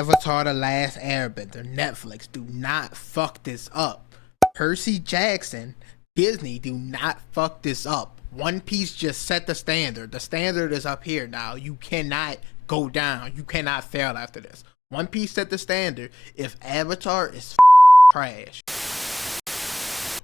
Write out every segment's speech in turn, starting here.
Avatar The Last Airbender, Netflix, do not fuck this up. Percy Jackson, Disney, do not fuck this up. One Piece just set the standard. The standard is up here now. You cannot go down. You cannot fail after this. One Piece set the standard. If Avatar is trash.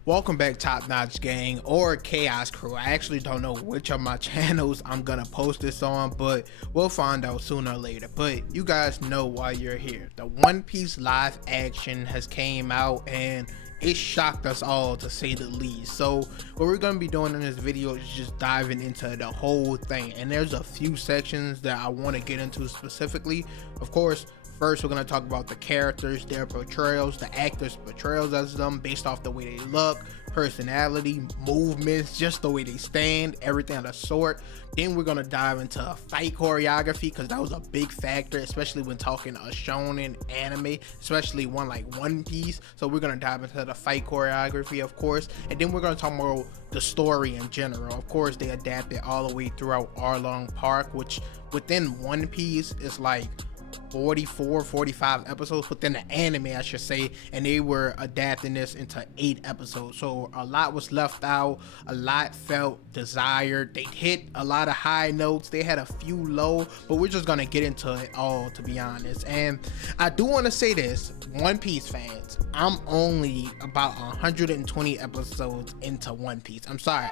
Welcome back, Top Notch Gang or Chaos Crew. I actually don't know which of my channels I'm gonna post this on, but we'll find out sooner or later. But you guys know why you're here. The One Piece live action has came out and it shocked us all, to say the least. So what we're gonna be doing in this video is just diving into the whole thing, and there's a few sections that I want to get into specifically. Of course, first we're going to talk about the characters, their portrayals, the actors' portrayals as them based off the way they look, personality, movements, just the way they stand, everything of the sort. Then we're going to dive into fight choreography, because that was a big factor, especially when talking a shonen anime, especially one like One Piece. So we're going to dive into the fight choreography, of course, and then we're going to talk about the story in general. Of course, they adapted all the way throughout Arlong Park, which within One Piece is like 45 episodes within the anime, I should say, and they were adapting this into 8 episodes. So a lot was left out, a lot felt desired. They hit a lot of high notes, they had a few low, but we're just gonna get into it all, to be honest. And I do want to say this, One Piece fans, I'm only about 120 episodes into One Piece. I'm sorry.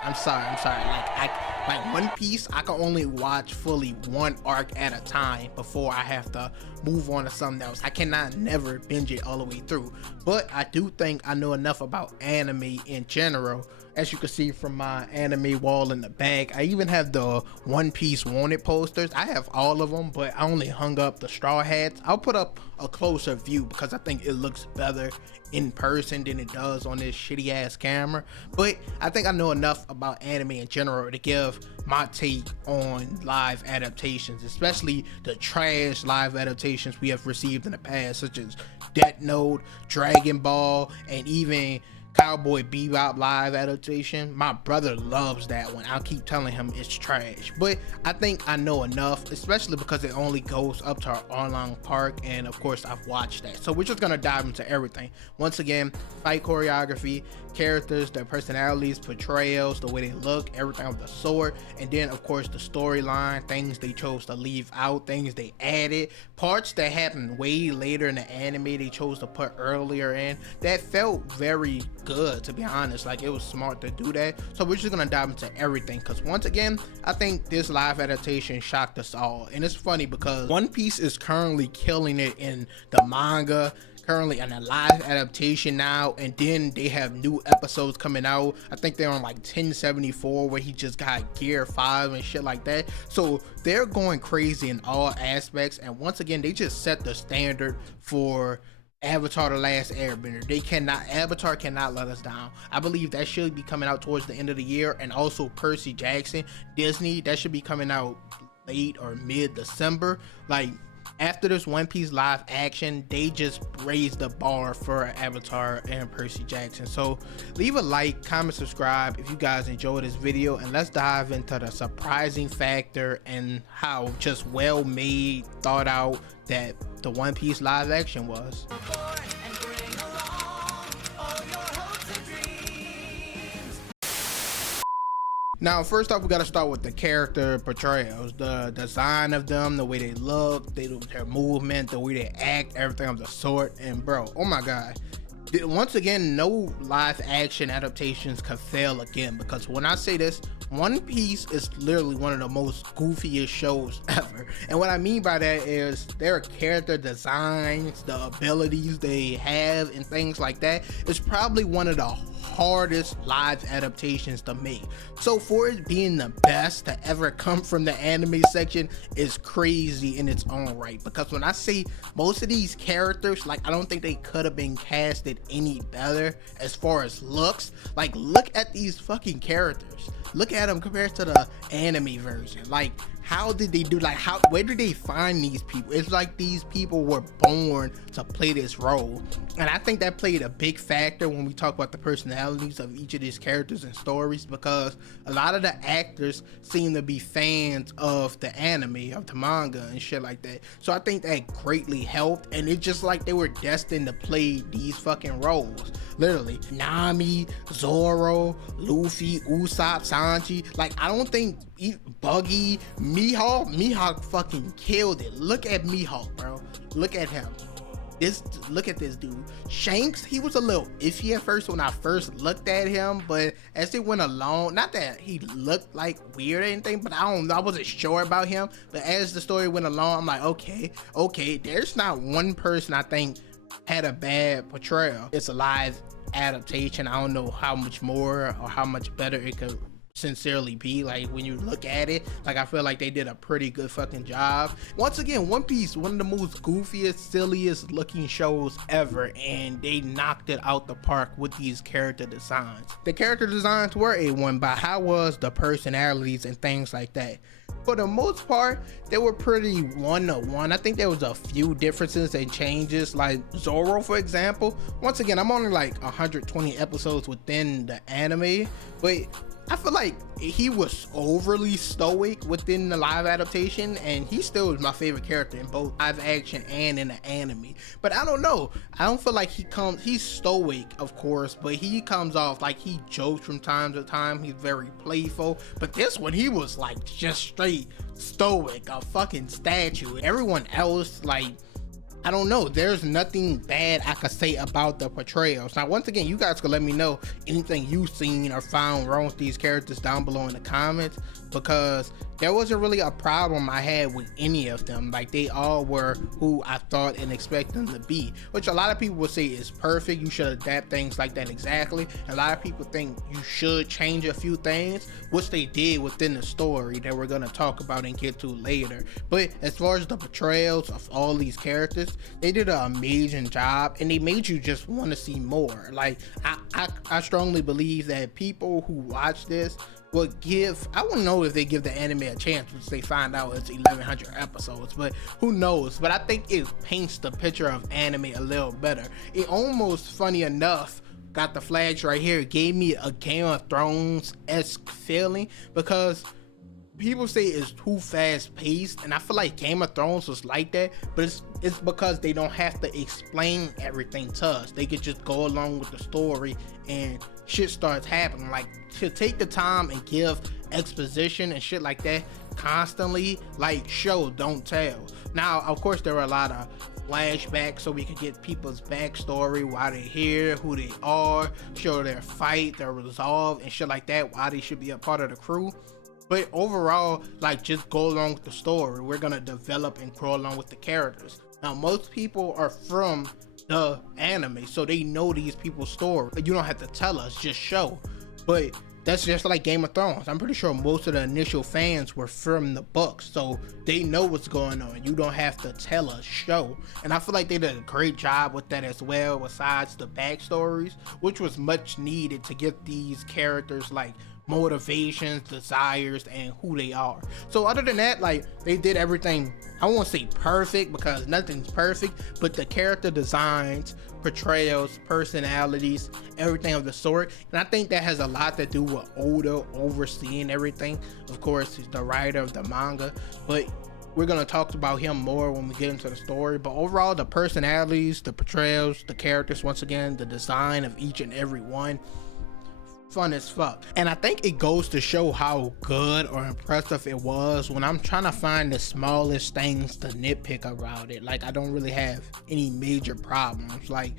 Like One Piece, I can only watch fully one arc at a time before I have to move on to something else. I cannot never binge it all the way through, but I do think I know enough about anime in general. As you can see from my anime wall in the back, I even have the One Piece wanted posters. I have all of them, but I only hung up the straw hats. I'll put up a closer view because I think it looks better in person than it does on this shitty ass camera. But I think I know enough about anime in general to give my take on live adaptations, especially the trash live adaptations we have received in the past, such as Death Note, Dragon Ball, and even Cowboy Bebop live adaptation. My brother loves that one. I'll keep telling him it's trash, but I think I know enough, especially because it only goes up to Arlong Park, and of course I've watched that. So we're just gonna dive into everything. Once again, fight choreography, characters, their personalities, portrayals, the way they look, everything of the sort, and then of course the storyline, things they chose to leave out, things they added, parts that happened way later in the anime they chose to put earlier in, that felt very good, to be honest. Like, it was smart to do that. So we're just gonna dive into everything, because once again, I think this live adaptation shocked us all. And it's funny because One Piece is currently killing it in the manga, currently in a live adaptation now, and then they have new episodes coming out. I think they're on like 1074, where he just got Gear 5 and shit like that. So they're going crazy in all aspects, and once again, they just set the standard for Avatar The Last Airbender. Avatar cannot let us down. I believe that should be coming out towards the end of the year. And also Percy Jackson, Disney, that should be coming out late or mid-December. Like, after this One Piece live action, they just raised the bar for Avatar and Percy Jackson. So leave a like, comment, subscribe if you guys enjoyed this video, and let's dive into the surprising factor and how just well made, thought out that the One Piece live action was. Now, first off, we got to start with the character portrayals, the design of them, the way they look, their movement, the way they act, everything of the sort. And bro, oh my god, once again, no live action adaptations could fail again, because when I say this, One Piece is literally one of the most goofiest shows ever. And what I mean by that is their character designs, the abilities they have, and things like that. It's probably one of the hardest live adaptations to make. So for it being the best to ever come from the anime section is crazy in its own right, because when I say most of these characters, like, I don't think they could have been casted any better as far as looks. Like, look at these fucking characters, look at at him compared to the anime version. Like, how did they do, like, where did they find these people? It's like these people were born to play this role. And I think that played a big factor when we talk about the personalities of each of these characters and stories, because a lot of the actors seem to be fans of the anime, of the manga and shit like that. So I think that greatly helped, and it's just like they were destined to play these fucking roles. Literally, Nami, Zoro, Luffy, Usopp, Sanji. Like, I don't think Buggy, Mihawk fucking killed it. Look at Mihawk, bro. Look at him. Look at this dude. Shanks, he was a little iffy at first when I first looked at him, but as it went along, not that he looked like weird or anything, but I wasn't sure about him. But as the story went along, I'm like, okay, there's not one person I think had a bad portrayal. It's a live adaptation. I don't know how much more or how much better it could sincerely be. Like, when you look at it, like, I feel like they did a pretty good fucking job. Once again, One Piece, one of the most goofiest, silliest looking shows ever, and they knocked it out the park with these character designs. The character designs were A1, but how was the personalities and things like that? For the most part, they were pretty one-to-one. I think there was a few differences and changes, like Zoro, for example. Once again, I'm only like 120 episodes within the anime, but I feel like he was overly stoic within the live adaptation, and he still is my favorite character in both live action and in the anime. But I don't know, I don't feel like he's stoic, of course, but he comes off like he jokes from time to time. He's very playful, but this one, he was like just straight stoic, a fucking statue. Everyone else, like, I don't know, there's nothing bad I could say about the portrayals. Now, once again, you guys can let me know anything you've seen or found wrong with these characters down below in the comments, because there wasn't really a problem I had with any of them. Like, they all were who I thought and expect them to be, which a lot of people would say is perfect. You should adapt things like that exactly. A lot of people think you should change a few things, which they did within the story that we're gonna talk about and get to later. But as far as the portrayals of all these characters, they did an amazing job, and they made you just want to see more. Like, I strongly believe that people who watch this would give, I wouldn't know if they give the anime a chance once they find out it's 1100 episodes, but who knows. But I think it paints the picture of anime a little better. It almost, funny enough, got the flags right here, it gave me a Game of Thrones-esque feeling, because people say it's too fast paced, and I feel like Game of Thrones was like that, but it's because they don't have to explain everything to us. They could just go along with the story and shit starts happening. Like, to take the time and give exposition and shit like that constantly, like, show don't tell. Now, of course, there were a lot of flashbacks so we could get people's backstory, why they're here, who they are, show their fight, their resolve and shit like that, why they should be a part of the crew. But overall, like, just go along with the story. We're gonna develop and grow along with the characters. Now, most people are from the anime, so they know these people's story. You don't have to tell us, just show. But that's just like Game of Thrones. I'm pretty sure most of the initial fans were from the books, so they know what's going on. You don't have to tell us, show. And I feel like they did a great job with that as well, besides the backstories, which was much needed to get these characters, like, motivations, desires, and who they are. So other than that, like, they did everything, I won't say perfect because nothing's perfect, but the character designs, portrayals, personalities, everything of the sort. And I think that has a lot to do with Oda overseeing everything. Of course, he's the writer of the manga, but we're going to talk about him more when we get into the story. But overall, the personalities, the portrayals, the characters, once again, the design of each and every one, fun as fuck. And I think it goes to show how good or impressive it was when I'm trying to find the smallest things to nitpick about it. Like, I don't really have any major problems. Like,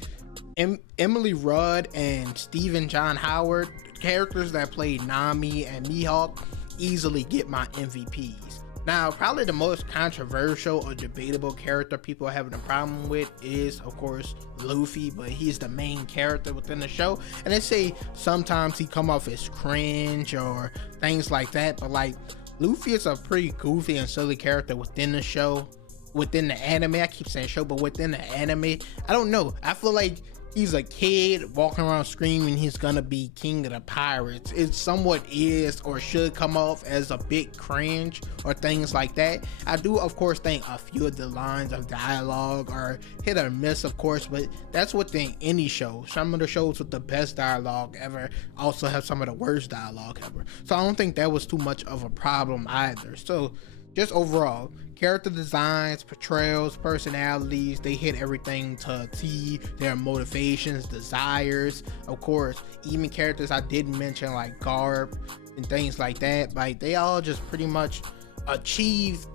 Emily Rudd and Stephen John Howard, characters that played Nami and Mihawk, easily get my MVPs. Now, probably the most controversial or debatable character people are having a problem with is, of course, Luffy, but he's the main character within the show. And they say sometimes he come off as cringe or things like that, but like, Luffy is a pretty goofy and silly character within the show, within the anime. I keep saying show, but within the anime, I don't know. I feel like he's a kid walking around screaming he's gonna be king of the pirates. It somewhat is or should come off as a bit cringe or things like that. I do of course think a few of the lines of dialogue are hit or miss, of course, but that's within any show. Some of the shows with the best dialogue ever also have some of the worst dialogue ever, so I don't think that was too much of a problem either. So just overall, character designs, portrayals, personalities, they hit everything to a T. Their motivations, desires, of course, even characters I didn't mention like Garb and things like that, like they all just pretty much achieved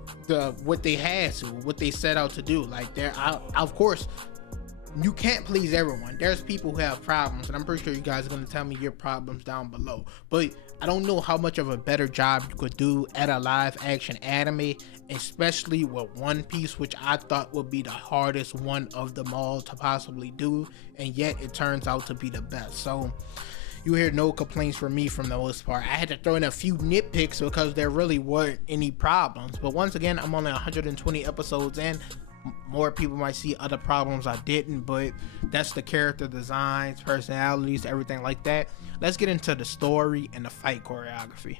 what they had to, what they set out to do. Like they're of course, you can't please everyone. There's people who have problems, and I'm pretty sure you guys are going to tell me your problems down below, but I don't know how much of a better job you could do at a live action anime, especially with One Piece, which I thought would be the hardest one of them all to possibly do, and yet it turns out to be the best. So you hear no complaints from me from the most part. I had to throw in a few nitpicks because there really weren't any problems, but once again, I'm only 120 episodes in. More people might see other problems I didn't, but that's the character designs, personalities, everything like that. Let's get into the story and the fight choreography.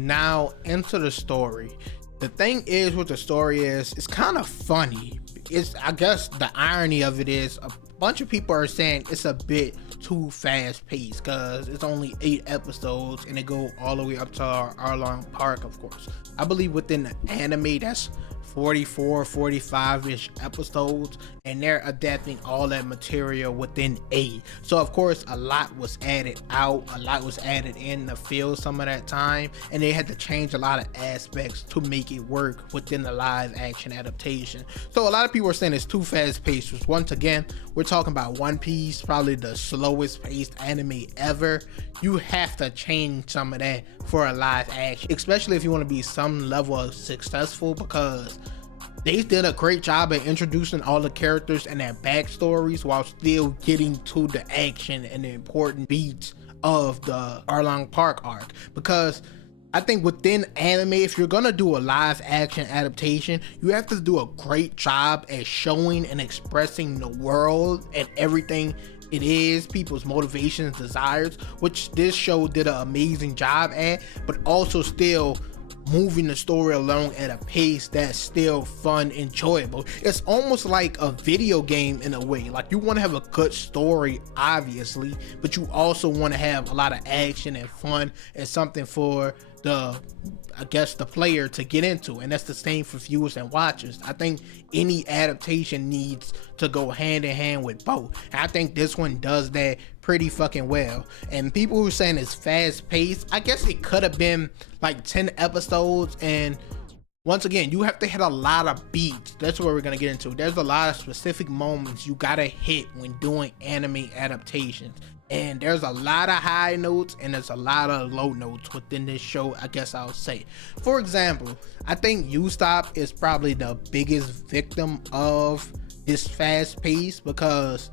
Now into the story. The thing is with the story is it's kind of funny. I guess the irony of it is a bunch of people are saying it's a bit too fast paced because it's only 8 episodes and they go all the way up to our Arlong Park, of course. I believe within the anime that's 45-ish episodes, and they're adapting all that material within 8. So of course a lot was added out, a lot was added in to fill some of that time, and they had to change a lot of aspects to make it work within the live action adaptation. So a lot of people are saying it's too fast paced, which once again, we're talking about One Piece, probably the slowest paced anime ever. You have to change some of that for a live action, especially if you want to be some level of successful, because they did a great job at introducing all the characters and their backstories while still getting to the action and the important beats of the Arlong Park arc. Because I think within anime, if you're gonna do a live action adaptation, you have to do a great job at showing and expressing the world and everything it is, people's motivations, desires, which this show did an amazing job at, but also still moving the story along at a pace that's still fun, enjoyable. It's almost like a video game in a way. Like you want to have a good story, obviously, but you also want to have a lot of action and fun and something for the player to get into, and that's the same for viewers and watchers. I think any adaptation needs to go hand in hand with both, and I think this one does that pretty fucking well. And people who are saying it's fast paced, I guess it could have been like 10 episodes, and once again, you have to hit a lot of beats. That's what we're gonna get into. There's a lot of specific moments you gotta hit when doing anime adaptations, and there's a lot of high notes and there's a lot of low notes within this show, I guess I'll say. For example, I think Usopp is probably the biggest victim of this fast pace, because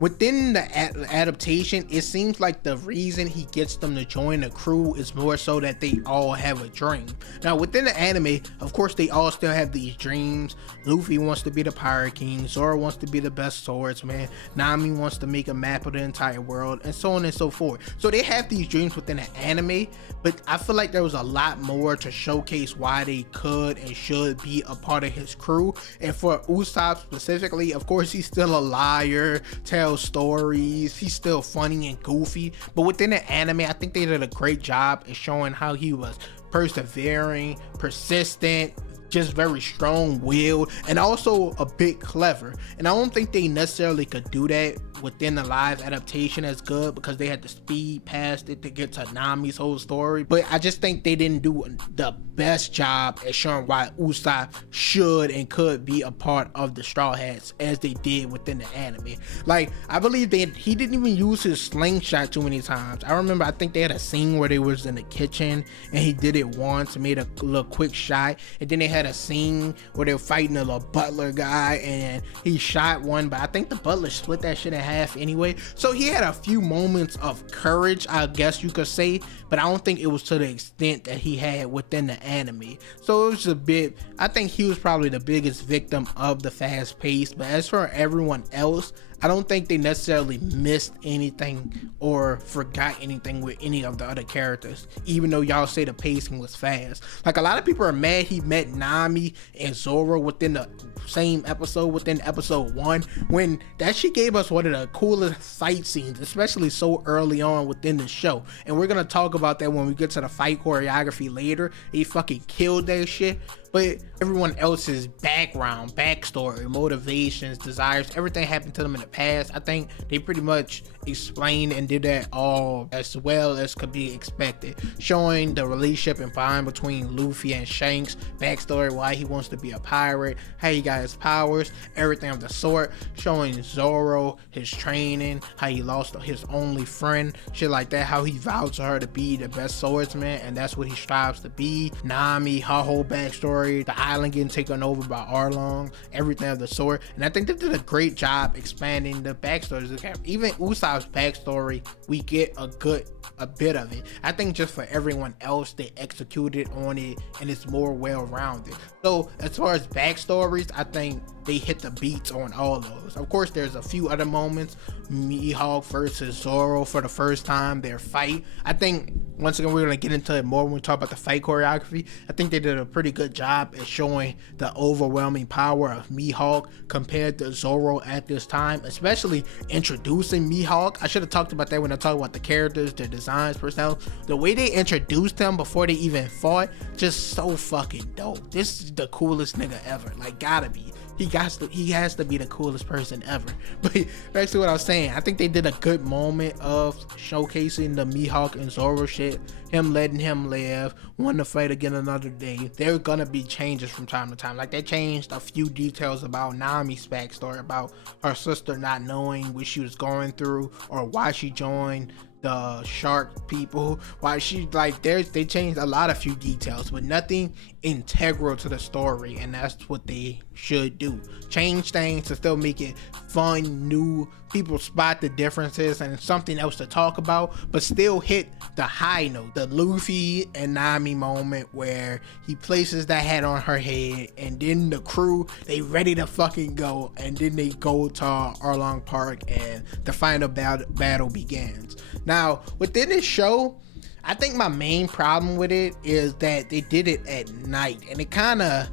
within the adaptation, it seems like the reason he gets them to join the crew is more so that they all have a dream. Now within the anime, of course, they all still have these dreams. Luffy wants to be the Pirate King, Zoro wants to be the best swordsman, Nami wants to make a map of the entire world, and so on and so forth. So they have these dreams within the anime, but I feel like there was a lot more to showcase why they could and should be a part of his crew. And for Usopp specifically, of course, he's still a liar, tells stories, he's still funny and goofy, but within the anime, I think they did a great job at showing how he was persevering, persistent, just very strong-willed, and also a bit clever. And I don't think they necessarily could do that within the live adaptation as good, because they had to speed past it to get to Nami's whole story. But I just think they didn't do the best job at showing why Usopp should and could be a part of the Straw Hats as they did within the anime. Like, I believe he didn't even use his slingshot too many times. I think they had a scene where they was in the kitchen and he did it once, made a little quick shot, and then they had had a scene where they were fighting a little butler guy and he shot one, but I think the butler split that shit in half anyway. So he had a few moments of courage, I guess you could say, but I don't think it was to the extent that he had within the anime. So it was a bit, I think he was probably the biggest victim of the fast pace. But as for everyone else, I don't think they necessarily missed anything or forgot anything with any of the other characters, even though y'all say the pacing was fast. Like, a lot of people are mad he met Nami and Zoro within the same episode, within episode 1, when that shit gave us one of the coolest fight scenes, especially so early on within the show. And we're gonna talk about that when we get to the fight choreography later. He fucking killed that shit. But everyone else's background, backstory, motivations, desires, everything happened to them in the past. I think they pretty much explained and did that all as well as could be expected, showing the relationship and bond between Luffy and Shanks, backstory, why he wants to be a pirate, how he got his powers, everything of the sort, showing Zoro, his training, how he lost his only friend, shit like that, how he vowed to her to be the best swordsman, and that's what he strives to be. Nami, her whole backstory, the island getting taken over by Arlong, everything of the sort. And I think they did a great job expanding the backstories. Even Usopp's backstory, we get a bit of it. I think just for everyone else, they executed on it and it's more well-rounded. So as far as backstories, I think they hit the beats on all those. Of course, there's a few other moments. Mihawk versus Zoro for the first time, their fight. I think, once again, we're going to get into it more when we talk about the fight choreography. I think they did a pretty good job at showing the overwhelming power of Mihawk compared to Zoro at this time, especially introducing Mihawk. I should have talked about that when I talked about the characters, their designs, personnel. The way they introduced them before they even fought, just so fucking dope. This is the coolest nigga ever. Like, gotta be. He has to be the coolest person ever. But back to what I was saying, I think they did a good moment of showcasing the Mihawk and Zoro shit, him letting him live, wanting to fight again another day. There are gonna be changes from time to time. Like, they changed a few details about Nami's backstory, about her sister not knowing what she was going through or why she joined the shark people, why she, like, they changed a lot of few details, but nothing integral to the story, and that's what they should do. Change things to still make it fun, new, people spot the differences and something else to talk about, but still hit the high note. The Luffy and Nami moment where he places that hat on her head, and then the crew, they ready to fucking go, and then they go to Arlong Park and the final battle begins. Now, within this show, I think my main problem with it is that they did it at night, and it kind of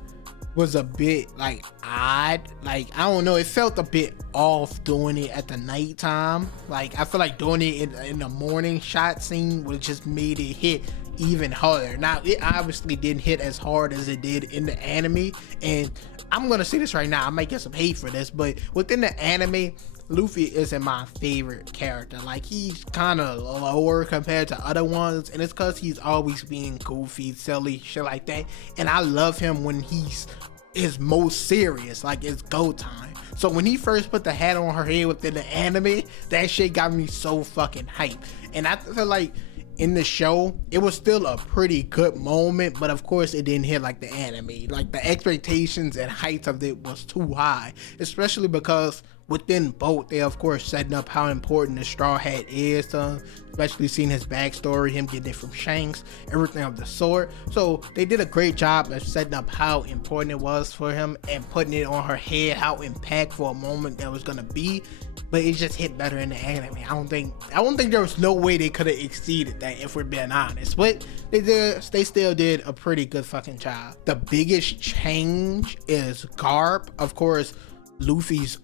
was a bit like odd. Like, I don't know, it felt a bit off doing it at the nighttime. Like, I feel like doing it in the morning shot scene would just made it hit even harder. Now, it obviously didn't hit as hard as it did in the anime, and I'm gonna say this right now, I might get some hate for this, but within the anime, Luffy isn't my favorite character. Like, he's kind of lower compared to other ones, and it's because he's always being goofy, silly, shit like that. And I love him when he's his most serious, like it's go time. So when he first put the hat on her head within the anime, that shit got me so fucking hyped. And I feel like in the show, it was still a pretty good moment, but of course it didn't hit like the anime. Like, the expectations and heights of it was too high, especially because within both, they of course setting up how important the Straw Hat is to him, especially seeing his backstory, him getting it from Shanks, everything of the sort. So they did a great job of setting up how important it was for him and putting it on her head, how impactful a moment that was gonna be. But it just hit better in the anime. I don't think there was no way they could have exceeded that, if we're being honest. But they still did a pretty good fucking job. The biggest change is Garp, of course, Luffy's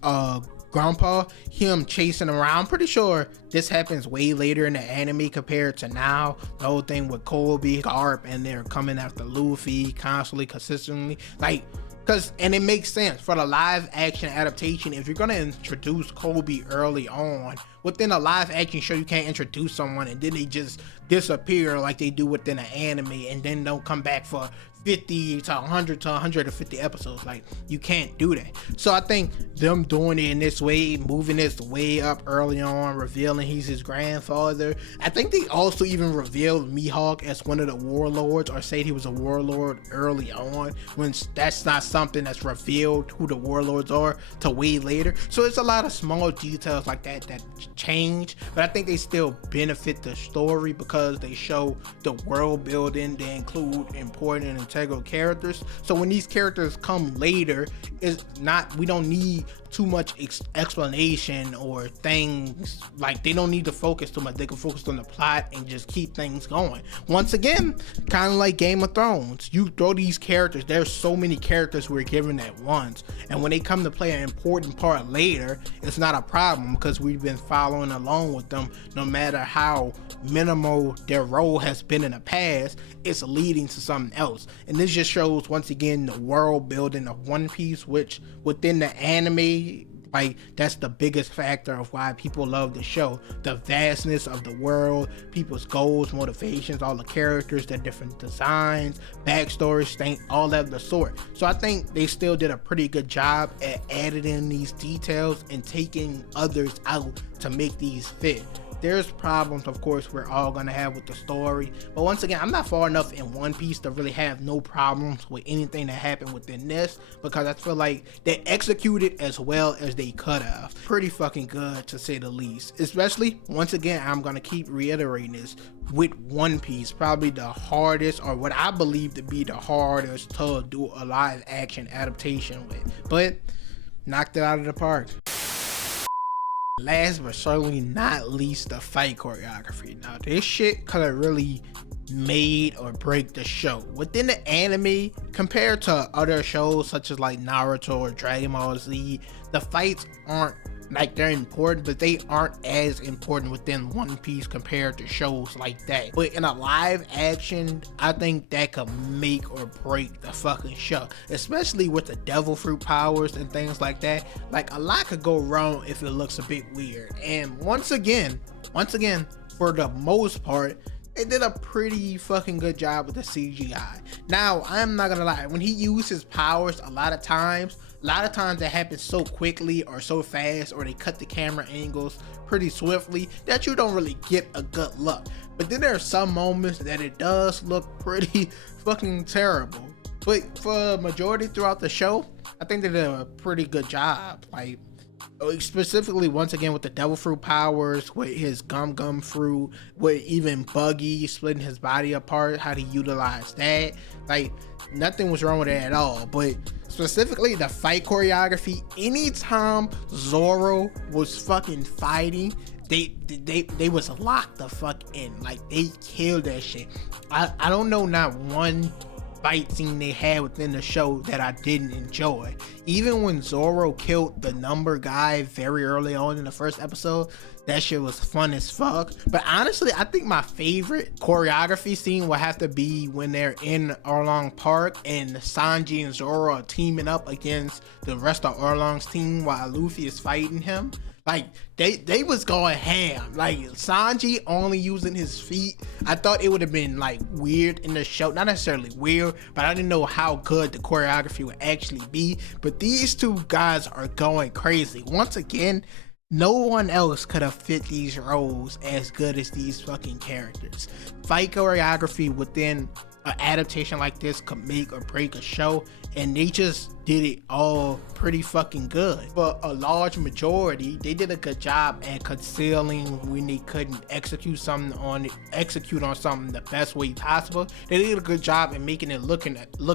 grandpa, him chasing around. Pretty sure this happens way later in the anime compared to now. The whole thing with Kobe, Garp, and they're coming after Luffy constantly, consistently, like, and it makes sense for the live action adaptation. If you're gonna introduce Kobe early on within a live action show, you can't introduce someone and then they just disappear like they do within an anime and then don't come back for 50 to 100 to 150 episodes. Like, you can't do that. So I think them doing it in this way, moving this way up early on, revealing he's his grandfather. I think they also even revealed Mihawk as one of the warlords, or said he was a warlord early on, when that's not something that's revealed who the warlords are till way later. So it's a lot of small details like that that change, but I think they still benefit the story because they show the world building. They include important and integral characters. So when these characters come later, it's not, we don't need too much explanation or things, like they don't need to focus too much. They can focus on the plot and just keep things going. Once again, kind of like Game of Thrones, you throw these characters, there's so many characters we're given at once, and when they come to play an important part later, it's not a problem because we've been following along with them. No matter how minimal their role has been in the past, it's leading to something else. And this just shows once again the world building of One Piece, which within the anime, like, that's the biggest factor of why people love the show. The vastness of the world, people's goals, motivations, all the characters, their different designs, backstories, things, all of the sort. So I think they still did a pretty good job at adding in these details and taking others out to make these fit. There's problems, of course, we're all gonna have with the story, but once again, I'm not far enough in One Piece to really have no problems with anything that happened within this, because I feel like they executed as well as they could have. Pretty fucking good, to say the least. Especially, once again, I'm gonna keep reiterating this, with One Piece, probably the hardest, or what I believe to be the hardest to do a live action adaptation with, but knocked it out of the park. Last but certainly not least, the fight choreography. Now this shit could have really made or break the show. Within the anime, compared to other shows such as like Naruto or Dragon Ball Z, the fights aren't, like, they're important, but they aren't as important within One Piece compared to shows like that. But in a live action, I think that could make or break the fucking show, especially with the devil fruit powers and things like that. Like, a lot could go wrong if it looks a bit weird. And once again, for the most part, they did a pretty fucking good job with the CGI. Now, I'm not gonna lie, when he used his powers, a lot of times that happens so quickly or so fast, or they cut the camera angles pretty swiftly that you don't really get a good look. But then there are some moments that it does look pretty fucking terrible. But for a majority throughout the show, I think they did a pretty good job. Like, specifically, once again, with the devil fruit powers, with his gum fruit, with even Buggy splitting his body apart, how he utilized that. Like, nothing was wrong with it at all. But specifically the fight choreography, anytime Zoro was fucking fighting, they was locked the fuck in. Like, they killed that shit. I don't know not one fight scene they had within the show that I didn't enjoy. Even when Zoro killed the number guy very early on in the first episode, that shit was fun as fuck. But honestly, I think my favorite choreography scene will have to be when they're in Arlong Park and Sanji and Zoro are teaming up against the rest of Arlong's team while Luffy is fighting him. Like, they was going ham. Like, Sanji only using his feet. I thought it would have been like weird in the show. Not necessarily weird, but I didn't know how good the choreography would actually be. But these two guys are going crazy. Once again, no one else could have fit these roles as good as these fucking characters. Fight choreography within an adaptation like this could make or break a show, and they just did it all pretty fucking good. For a large majority, they did a good job at concealing when they couldn't execute on something the best way possible. They did a good job in making it look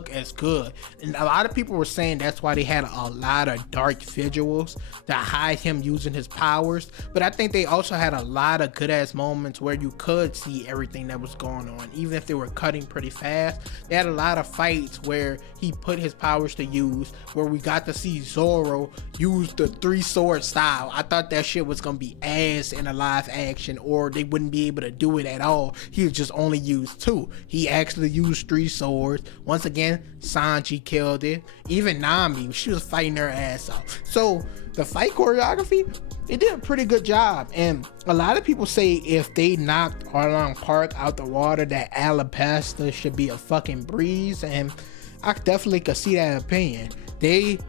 as good. And a lot of people were saying that's why they had a lot of dark visuals to hide him using his powers. But I think they also had a lot of good ass moments where you could see everything that was going on, even if they were cutting pretty fast. They had a lot of fights where he put his powers to use, where we got to see Zoro use the 3-sword style. I thought that shit was gonna be ass in a live action, or they wouldn't be able to do it at all. He would just only use 2. He actually used 3 swords. Once again, Sanji killed it. Even Nami, she was fighting her ass off. So the fight choreography, they did a pretty good job. And a lot of people say if they knocked Arlong Park out the water, that Alabasta should be a fucking breeze. And I definitely could see that opinion. They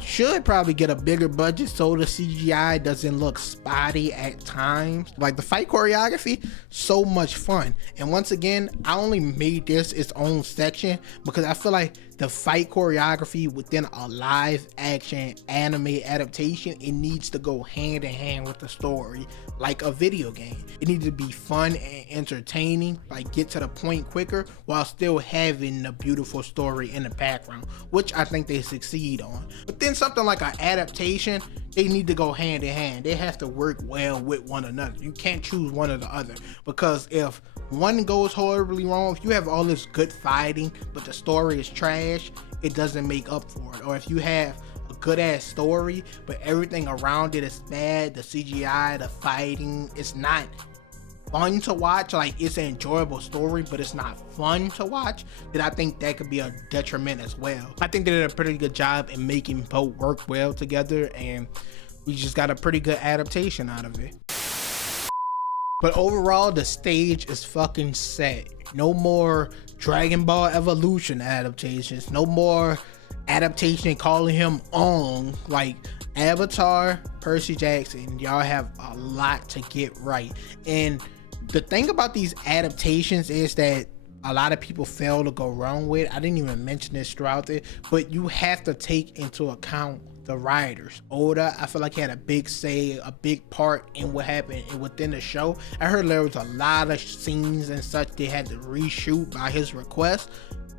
should probably get a bigger budget so the CGI doesn't look spotty at times. Like the fight choreography, so much fun. And once again, I only made this its own section because I feel like the fight choreography within a live action anime adaptation, it needs to go hand in hand with the story like a video game. It needs to be fun and entertaining, like get to the point quicker while still having the beautiful story in the background, which I think they succeed on. But then something like an adaptation, they need to go hand in hand. They have to work well with one another. You can't choose one or the other, because if one goes horribly wrong, if you have all this good fighting but the story is trash, it doesn't make up for it. Or if you have a good ass story but everything around it is bad, the CGI, the fighting, it's not fun to watch, like it's an enjoyable story but it's not fun to watch, then I think that could be a detriment as well. I think they did a pretty good job in making both work well together, and we just got a pretty good adaptation out of it. But overall, the stage is fucking set. No more Dragon Ball Evolution adaptations. No more adaptation calling him Ong. Like Avatar, Percy Jackson, y'all have a lot to get right. And the thing about these adaptations is that a lot of people fail to go wrong with. I didn't even mention this throughout it, but you have to take into account the writers. Oda, I feel like he had a big say, a big part in what happened within the show. I heard there was a lot of scenes and such they had to reshoot by his request,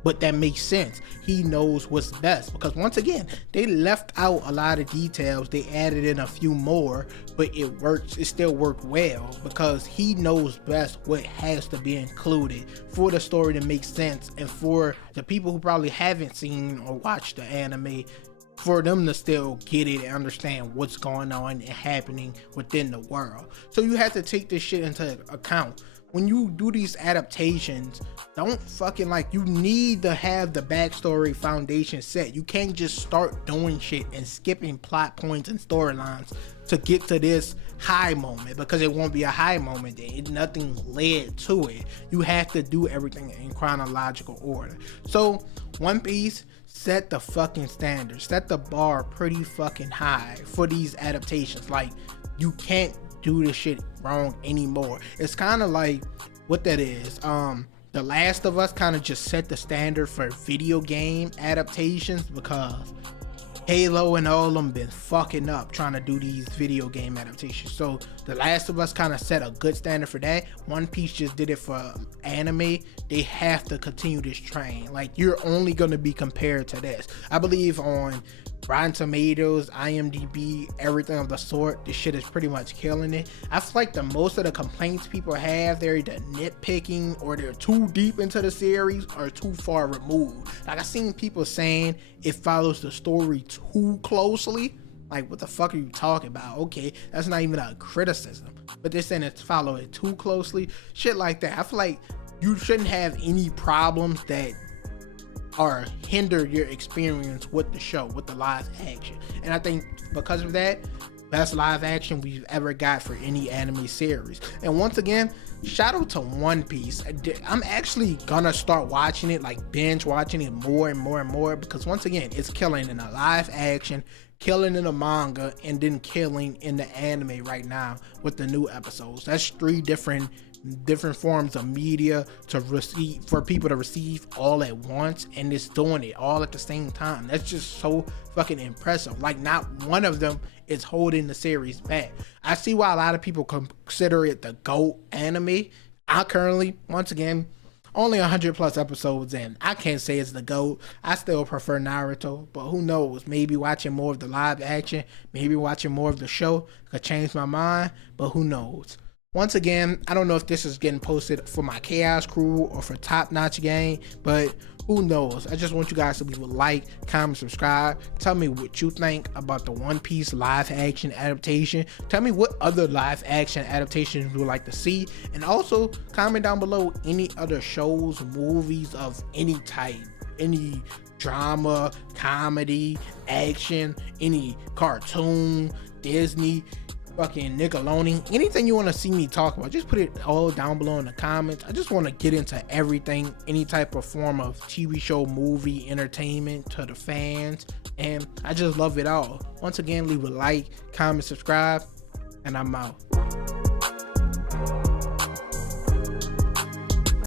but that makes sense. He knows what's best, because once again, they left out a lot of details. They added in a few more, but it works. It still worked well because he knows best what has to be included for the story to make sense, and for the people who probably haven't seen or watched the anime, for them to still get it and understand what's going on and happening within the world. So you have to take this shit into account. When you do these adaptations, don't fucking, like, you need to have the backstory foundation set. You can't just start doing shit and skipping plot points and storylines to get to this high moment, because it won't be a high moment then. Nothing led to it. You have to do everything in chronological order. So One Piece set the fucking standard, set the bar pretty fucking high for these adaptations. Like, you can't do this shit wrong anymore. It's kind of like what that is. The Last of Us kind of just set the standard for video game adaptations, because Halo and all of them been fucking up trying to do these video game adaptations. So The Last of Us kind of set a good standard for that. One Piece just did it for anime. They have to continue this train. Like, you're only going to be compared to this. I believe on Rotten Tomatoes, IMDb, everything of the sort, this shit is pretty much killing it. I feel like the most of the complaints people have, they're either nitpicking, or they're too deep into the series, or too far removed. Like, I've seen people saying it follows the story too closely. Like, what the fuck are you talking about? Okay, that's not even a criticism, but they're saying it's following it too closely. Shit like that. I feel like you shouldn't have any problems that or hinder your experience with the show, with the live action. And I think because of that, best live action we've ever got for any anime series. And once again, shout out to One Piece. I'm actually gonna start watching it, like binge watching it more and more and more, because once again, it's killing in a live action, killing in the manga, and then killing in the anime right now with the new episodes. That's three different forms of media to receive, for people to receive all at once, and it's doing it all at the same time. That's just so fucking impressive. Like, not one of them is holding the series back. I see why a lot of people consider it the GOAT anime. I currently, once again, only 100 plus episodes in. I can't say it's the GOAT. I still prefer Naruto, but who knows? Maybe watching more of the live action, maybe watching more of the show could change my mind, but who knows? Once again, I don't know if this is getting posted for my Chaos crew or for Top Notch Gang, but who knows? I just want you guys to leave a like, comment, subscribe. Tell me what you think about the One Piece live action adaptation. Tell me what other live action adaptations you would like to see. And also comment down below any other shows, movies of any type. any drama, comedy, action, any cartoon, Disney, fucking Nickelodeon, anything you want to see me talk about, just put it all down below in the comments. I just want to get into everything, any type of form of TV show, movie, entertainment to the fans, and I just love it all. Once again, leave a like, comment, subscribe, and I'm out.